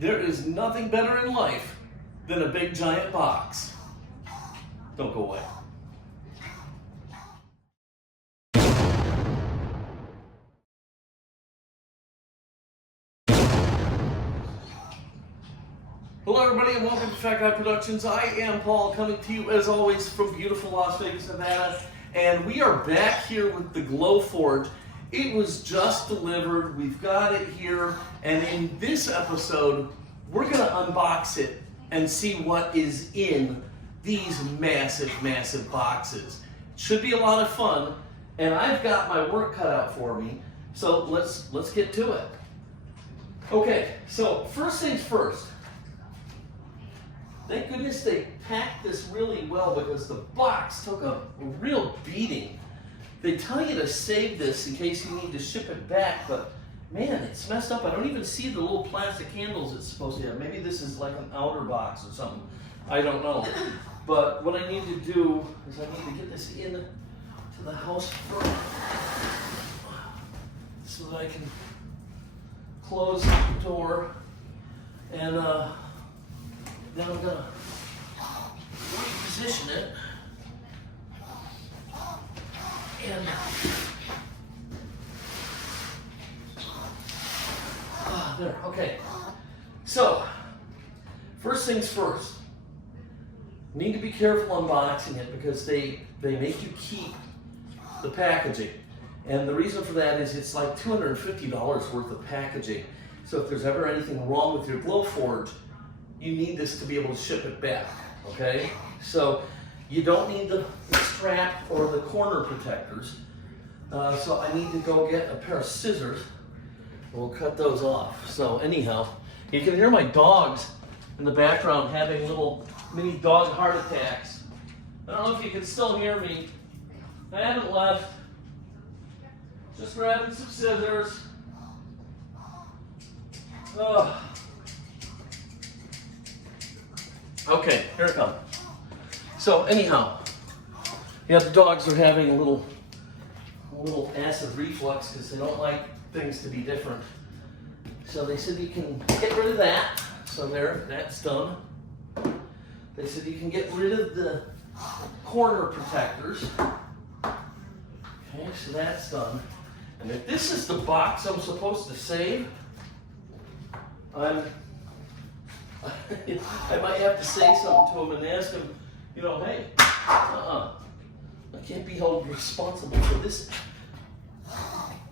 There is nothing better in life than a big giant box. Don't go away. Hello everybody and welcome to Fat Guy Productions. I am Paul, coming to you as always from beautiful Las Vegas, Nevada. And we are back here with the Glowforge. It was just delivered, we've got it here, and in this episode, we're gonna unbox it and see what is in these massive, massive boxes. Should be a lot of fun, and I've got my work cut out for me, so let's get to it. Okay, so first things first. Thank goodness they packed this really well because the box took a real beating. They tell you to save this in case you need to ship it back, but man, it's messed up. I don't even see the little plastic handles it's supposed to have. Maybe this is like an outer box or something. I don't know. But what I need to do is I need to get this in to the house first so that I can close the door, and then I'm gonna reposition it. And there, okay. So, first things first. Need to be careful unboxing it because they make you keep the packaging. And the reason for that is it's like $250 worth of packaging. So if there's ever anything wrong with your Glowforge, you need this to be able to ship it back, okay? So you don't need the strap or the corner protectors. So I need to go get a pair of scissors. We'll cut those off. So anyhow, you can hear my dogs in the background having little mini dog heart attacks. I don't know if you can still hear me. I haven't left. Just grabbing some scissors. Oh. Okay, here it comes. So anyhow, yeah, the dogs are having a little acid reflux because they don't like things to be different. So they said you can get rid of that. So there, that's done. They said you can get rid of the corner protectors. Okay, so that's done. And if this is the box I'm supposed to save, I might have to say something to him and ask him, you know, hey, I can't be held responsible for this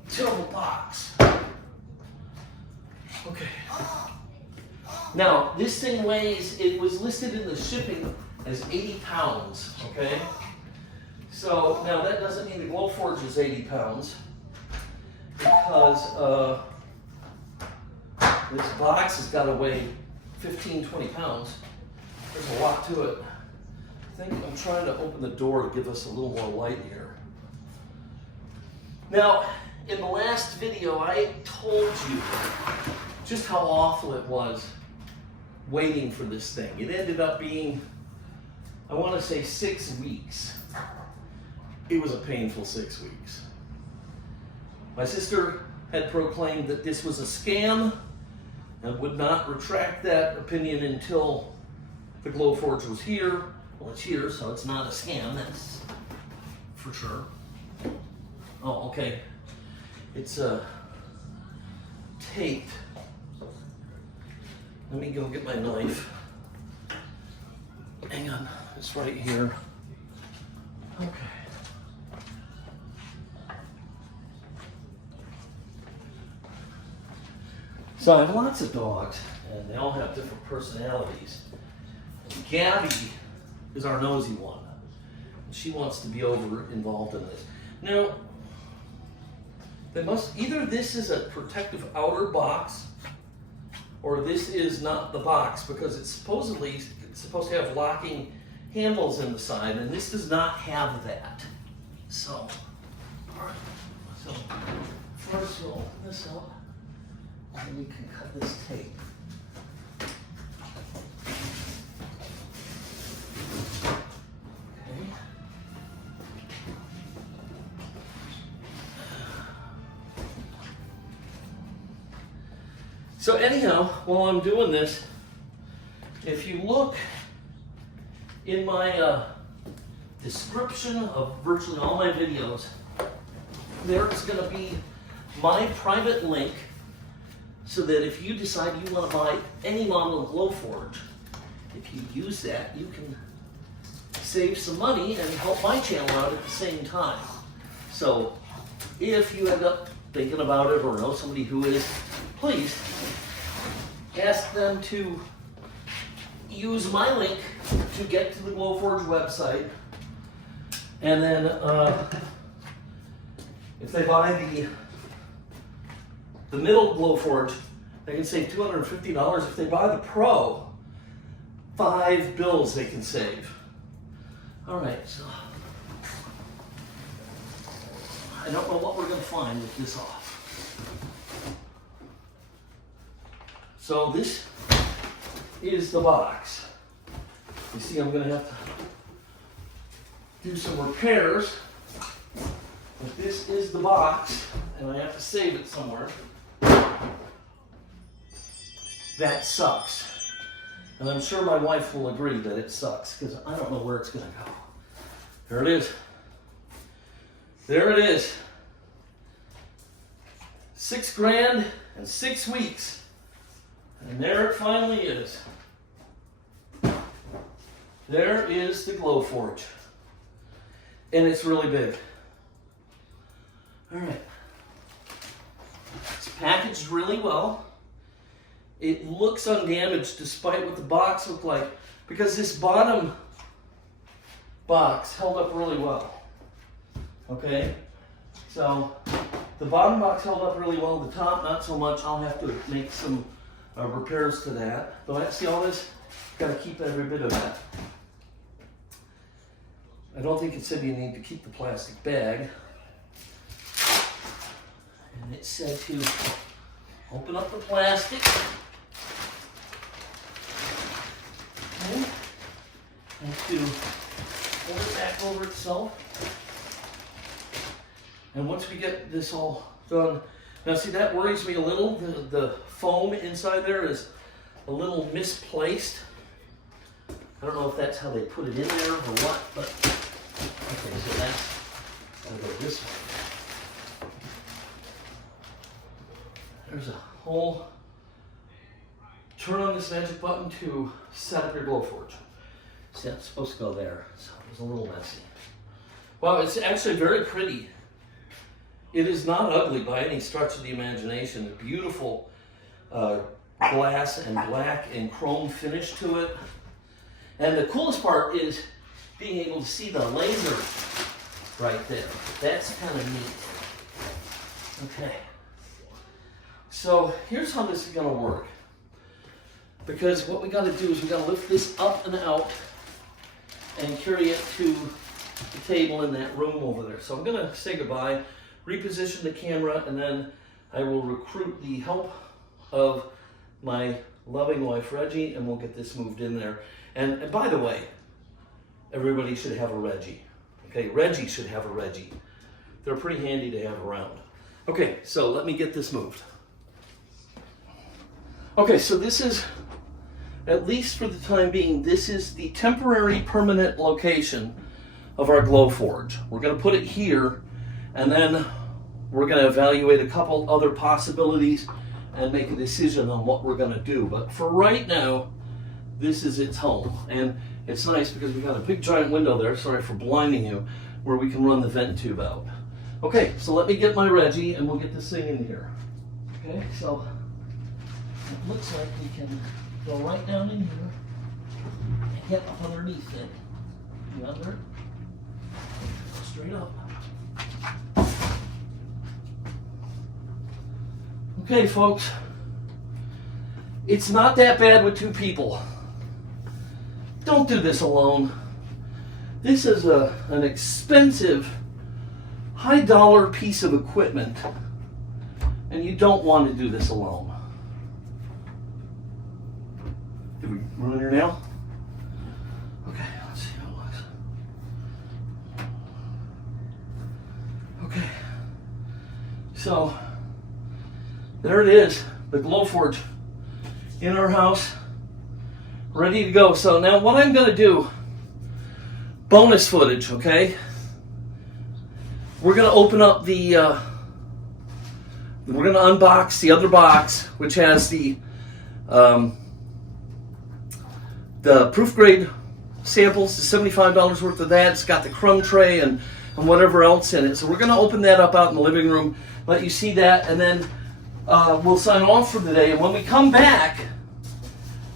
terrible box. Okay. Now, this thing weighs, it was listed in the shipping as 80 pounds, okay? So, now that doesn't mean the Glowforge is 80 pounds because this box has got to weigh 15, 20 pounds. There's a lot to it. I think I'm trying to open the door to give us a little more light here. Now, in the last video, I told you just how awful it was waiting for this thing. It ended up being, I want to say 6 weeks. It was a painful 6 weeks. My sister had proclaimed that this was a scam and would not retract that opinion until the Glowforge was here. Well, it's here, so it's not a scam, that's for sure. Oh, okay. It's taped. Let me go get my knife. Hang on, it's right here. Okay. So I have lots of dogs, and they all have different personalities. And Gabby is our nosy one. She wants to be involved in this. Now, they must, either this is a protective outer box, or this is not the box, because it's supposedly supposed to have locking handles in the side, and this does not have that. So, all right. So first we'll open this up, and we can cut this tape. Okay. So anyhow, while I'm doing this, if you look in my description of virtually all my videos, there's going to be my private link so that if you decide you want to buy any model of Glowforge, if you use that, you can save some money and help my channel out at the same time. So if you end up thinking about it or know somebody who is, please ask them to use my link to get to the Glowforge website. And then if they buy the middle Glowforge, they can save $250. If they buy the Pro, 5 bills they can save. All right, so I don't know what we're going to find with this off. So this is the box. You see, I'm going to have to do some repairs, but this is the box, and I have to save it somewhere. That sucks. And I'm sure my wife will agree that it sucks, because I don't know where it's going to go. There it is. There it is. $6,000 and 6 weeks. And there it finally is. There is the Glowforge. And it's really big. All right. It's packaged really well. It looks undamaged despite what the box looked like, because this bottom box held up really well. Okay? So the bottom box held up really well, the top not so much. I'll have to make some repairs to that. But I see all this, got to keep every bit of that. I don't think it said you need to keep the plastic bag. And it said to open up the plastic. Okay. And to hold it back over itself. And once we get this all done, now see, that worries me a little. The foam inside there is a little misplaced. I don't know if that's how they put it in there or what, but okay, so that's gotta go this way. There's a whole turn on this magic button to set up your Glowforge. See, that's supposed to go there, so it was a little messy. Well, it's actually very pretty. It is not ugly by any stretch of the imagination. A beautiful glass and black and chrome finish to it. And the coolest part is being able to see the laser right there. That's kind of neat. Okay. So here's how this is going to work. Because what we got to do is we got to lift this up and out and carry it to the table in that room over there. So I'm going to say goodbye, reposition the camera, and then I will recruit the help of my loving wife, Reggie, and we'll get this moved in there. And by the way, everybody should have a Reggie. Okay, Reggie should have a Reggie. They're pretty handy to have around. Okay, so let me get this moved. Okay, so this is, at least for the time being, this is the temporary permanent location of our Glowforge. We're going to put it here, and then we're going to evaluate a couple other possibilities and make a decision on what we're going to do. But for right now, this is its home. And it's nice because we got a big giant window there, sorry for blinding you, where we can run the vent tube out. Okay, so let me get my Reggie and we'll get this thing in here. Okay, so it looks like we can go right down in here and get up underneath it. You under it? Go straight up. Okay, folks. It's not that bad with 2 people. Don't do this alone. This is an expensive, high-dollar piece of equipment, and you don't want to do this alone. Did we ruin your nail? Okay, let's see how it looks. Okay, so there it is. the Glowforge in our house, ready to go. So now what I'm gonna do, bonus footage, okay? We're gonna open up the, we're gonna unbox the other box, which has the proof grade samples, the $75 worth of that. It's got the crumb tray and whatever else in it. So we're gonna open that up out in the living room, let you see that, and then we'll sign off for the day. And when we come back,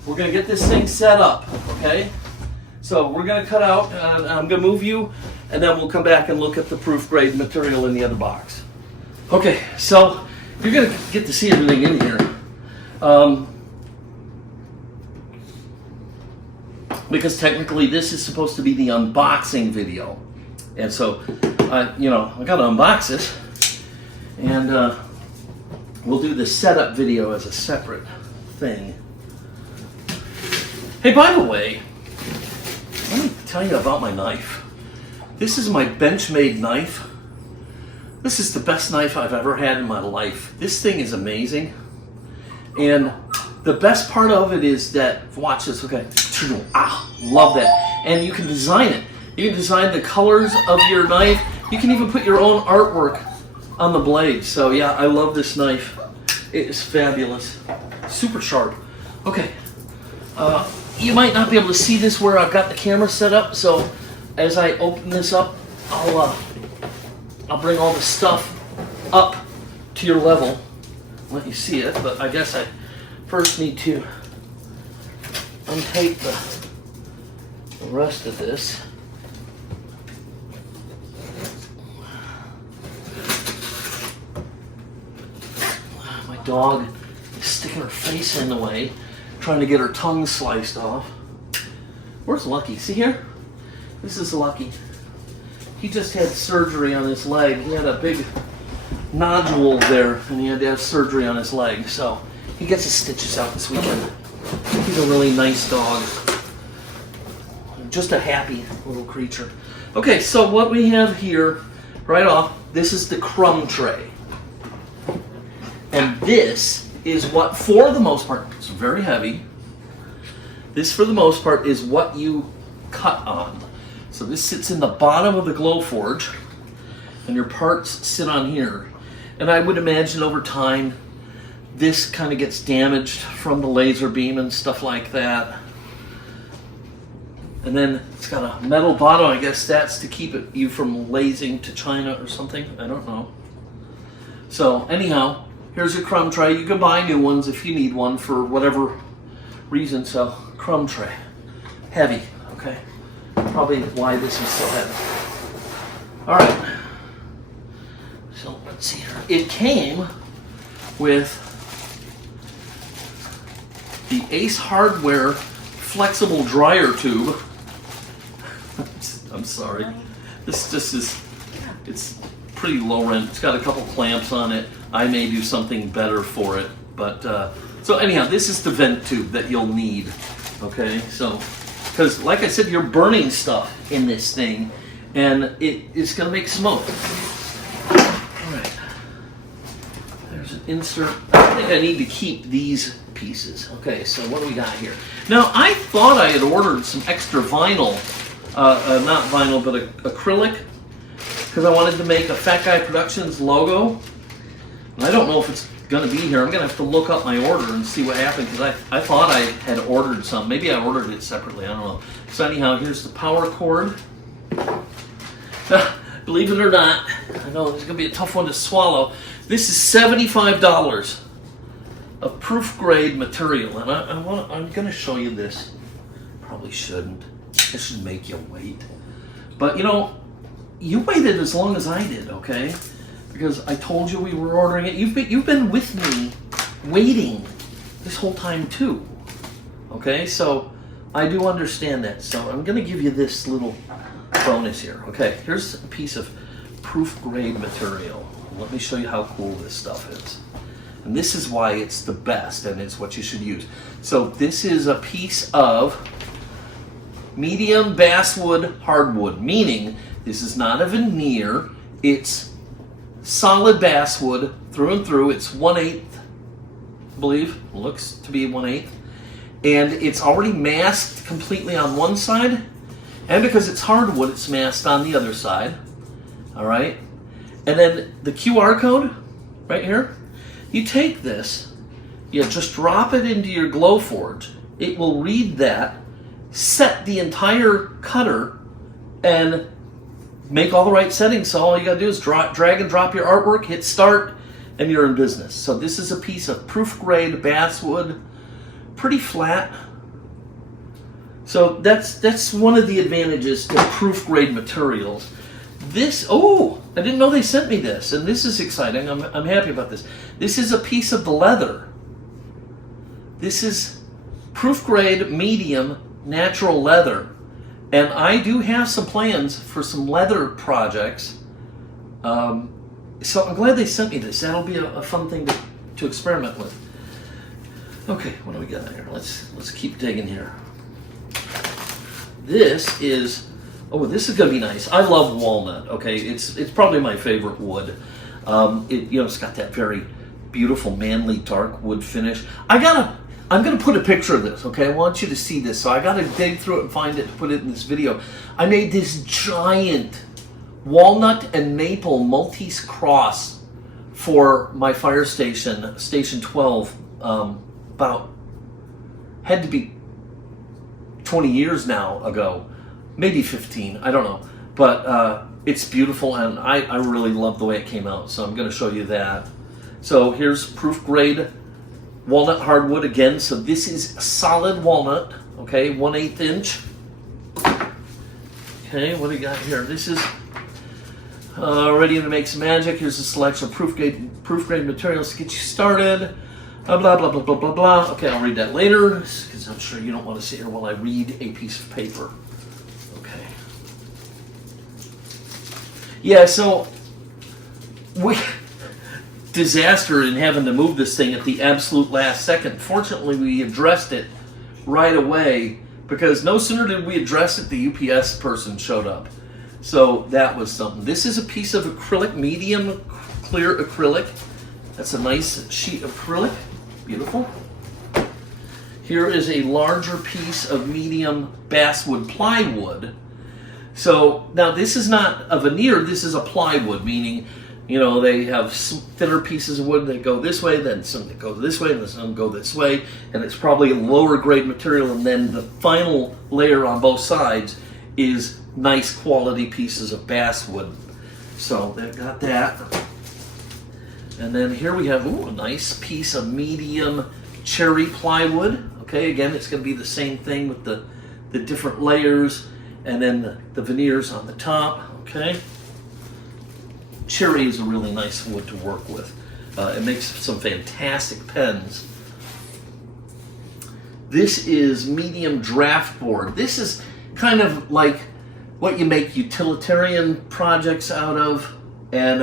we're gonna get this thing set up, okay? So we're gonna cut out, I'm gonna move you, and then we'll come back and look at the proof grade material in the other box. Okay, so you're gonna get to see everything in here. Because technically this is supposed to be the unboxing video. And so, you know, I gotta unbox it, and we'll do the setup video as a separate thing. Hey, by the way, let me tell you about my knife. This is my Benchmade knife. This is the best knife I've ever had in my life. This thing is amazing. And the best part of it is that, watch this, okay. Ah, love that. And you can design it. You can design the colors of your knife. You can even put your own artwork on the blade. So yeah, I love this knife. It is fabulous. Super sharp. Okay. You might not be able to see this where I've got the camera set up, so as I open this up, I'll bring all the stuff up to your level, let you see it, but I guess I first need to untape the rest of this. My dog is sticking her face in the way, trying to get her tongue sliced off. Where's Lucky? See here? This is Lucky. He just had surgery on his leg. He had a big nodule there, and he had to have surgery on his leg. So he gets his stitches out this weekend. He's a really nice dog. Just a happy little creature. Okay, so what we have here, right off, this is the crumb tray. And this is what, for the most part, it's very heavy. This, for the most part, is what you cut on. So this sits in the bottom of the Glowforge, and your parts sit on here. And I would imagine over time, this kind of gets damaged from the laser beam and stuff like that. And then it's got a metal bottom. I guess that's to keep you from lasing to China or something. I don't know. So anyhow, here's your crumb tray. You can buy new ones if you need one for whatever reason. So crumb tray, heavy. Okay, probably why this is so heavy. All right. So let's see here. It came with the Ace Hardware flexible dryer tube. I'm sorry. This just is, it's pretty low rent. It's got a couple clamps on it. I may do something better for it. But, so anyhow, this is the vent tube that you'll need. Okay, so, because like I said, you're burning stuff in this thing, and it's going to make smoke. All right. There's an insert. I think I need to keep these pieces. Okay, so what do we got here? Now, I thought I had ordered some extra vinyl, not vinyl, but acrylic, because I wanted to make a Fat Guy Productions logo. And I don't know if it's going to be here. I'm going to have to look up my order and see what happened, because I thought I had ordered some. Maybe I ordered it separately. I don't know. So anyhow, here's the power cord. Believe it or not, I know it's going to be a tough one to swallow. This is $75 of proof grade material, and I'm going to show you this. Probably shouldn't. This should make you wait. But you know, you waited as long as I did, okay? Because I told you we were ordering it. You've been with me waiting this whole time too. Okay, so I do understand that. So I'm going to give you this little bonus here. Okay, here's a piece of proof grade material. Let me show you how cool this stuff is. And this is why it's the best, and it's what you should use. So this is a piece of medium basswood hardwood, meaning this is not a veneer, it's solid basswood through and through. It's 1/8 believe. Looks to be 1/8. And it's already masked completely on one side. And because it's hardwood, it's masked on the other side. All right. And then the QR code right here, you take this, you just drop it into your Glowforge. It will read that, set the entire cutter, and make all the right settings. So all you got to do is drag and drop your artwork, hit start, and you're in business. So this is a piece of proof grade basswood, pretty flat. So that's one of the advantages to proof grade materials. This, oh, I didn't know they sent me this, and this is exciting. I'm happy about this. This is a piece of the leather. This is proof grade medium natural leather. And I do have some plans for some leather projects. So I'm glad they sent me this. That'll be a fun thing to experiment with. Okay, what do we got here? Let's keep digging here. This is, oh, this is gonna be nice. I love walnut. Okay, it's probably my favorite wood. It's got that very beautiful, manly, dark wood finish. I'm gonna put a picture of this. Okay, I want you to see this. So I gotta dig through it and find it to put it in this video. I made this giant walnut and maple Maltese cross for my fire station, Station 12. Had to be 20 years now ago, maybe 15, I don't know. But it's beautiful, and I really love the way it came out, so I'm going to show you that. So here's proof grade walnut hardwood again. So this is solid walnut, okay, 1/8 inch. Okay, what do we got here? This is ready to make some magic. Here's a selection of proof grade materials to get you started. Blah, blah, blah, blah, blah, blah. Okay, I'll read that later, because I'm sure you don't want to sit here while I read a piece of paper. Okay. Yeah, so disaster in having to move this thing at the absolute last second. Fortunately, we addressed it right away, because no sooner did we address it, the UPS person showed up. So that was something. This is a piece of acrylic, medium clear acrylic. That's a nice sheet of acrylic. Beautiful. Here is a larger piece of medium basswood plywood. So now this is not a veneer, this is a plywood, meaning, they have thinner pieces of wood that go this way, then some that go this way, and some go this way, and it's probably a lower grade material, and then the final layer on both sides is nice quality pieces of basswood. So they've got that. And then here we have a nice piece of medium cherry plywood. Okay, again, it's going to be the same thing with the different layers, and then the veneers on the top. Okay, cherry is a really nice wood to work with. It makes some fantastic pens. This is medium draft board. This is kind of like what you make utilitarian projects out of, and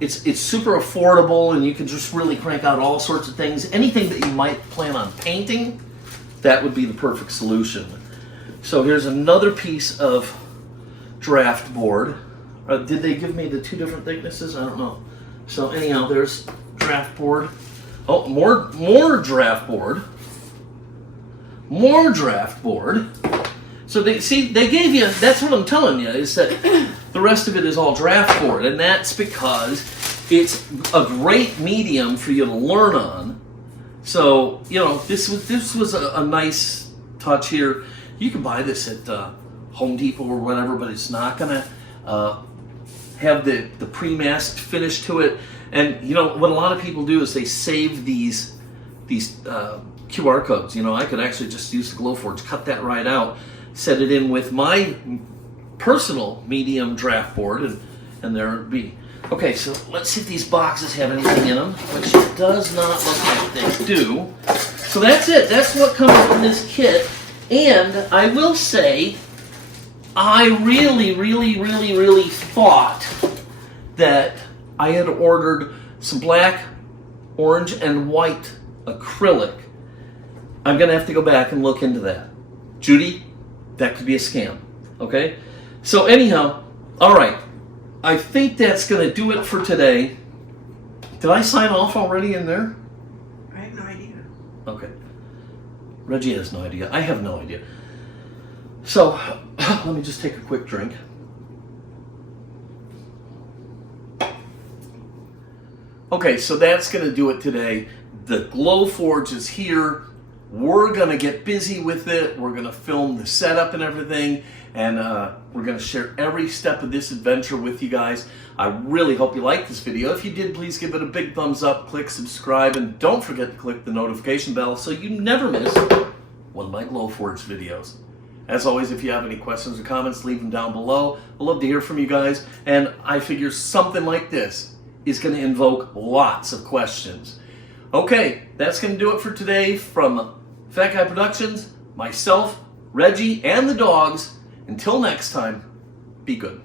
it's super affordable, and you can just really crank out all sorts of things. Anything that you might plan on painting, that would be the perfect solution. So here's another piece of draft board. Did they give me the two different thicknesses? I don't know. So anyhow, there's draft board. Oh, more draft board. More draft board. So they gave you, that's what I'm telling you, is that the rest of it is all draft board, and that's because it's a great medium for you to learn on. So, this was a nice touch here. You can buy this at Home Depot or whatever, but it's not going to have the pre-masked finish to it. And, what a lot of people do is they save these QR codes. I could actually just use the Glowforge, cut that right out, set it in with my personal medium draft board, and there it be. Okay, so let's see if these boxes have anything in them, which it does not look like they do. So that's it. That's what comes in this kit. And I will say, I really, really, really, really thought that I had ordered some black, orange, and white acrylic. I'm going to have to go back and look into that. Judy, that could be a scam. Okay? So anyhow, all right. I think that's going to do it for today. Did I sign off already in there? Okay. Reggie has no idea. I have no idea. So, let me just take a quick drink. Okay, so that's going to do it today. The Glowforge is here. We're going to get busy with it. We're going to film the setup and everything. And we're going to share every step of this adventure with you guys. I really hope you liked this video. If you did, please give it a big thumbs up, click subscribe, and don't forget to click the notification bell so you never miss one of my Glowforge videos. As always, if you have any questions or comments, leave them down below. I'd love to hear from you guys. And I figure something like this is going to invoke lots of questions. Okay, that's going to do it for today from Fat Guy Productions, myself, Reggie, and the dogs. Until next time, be good.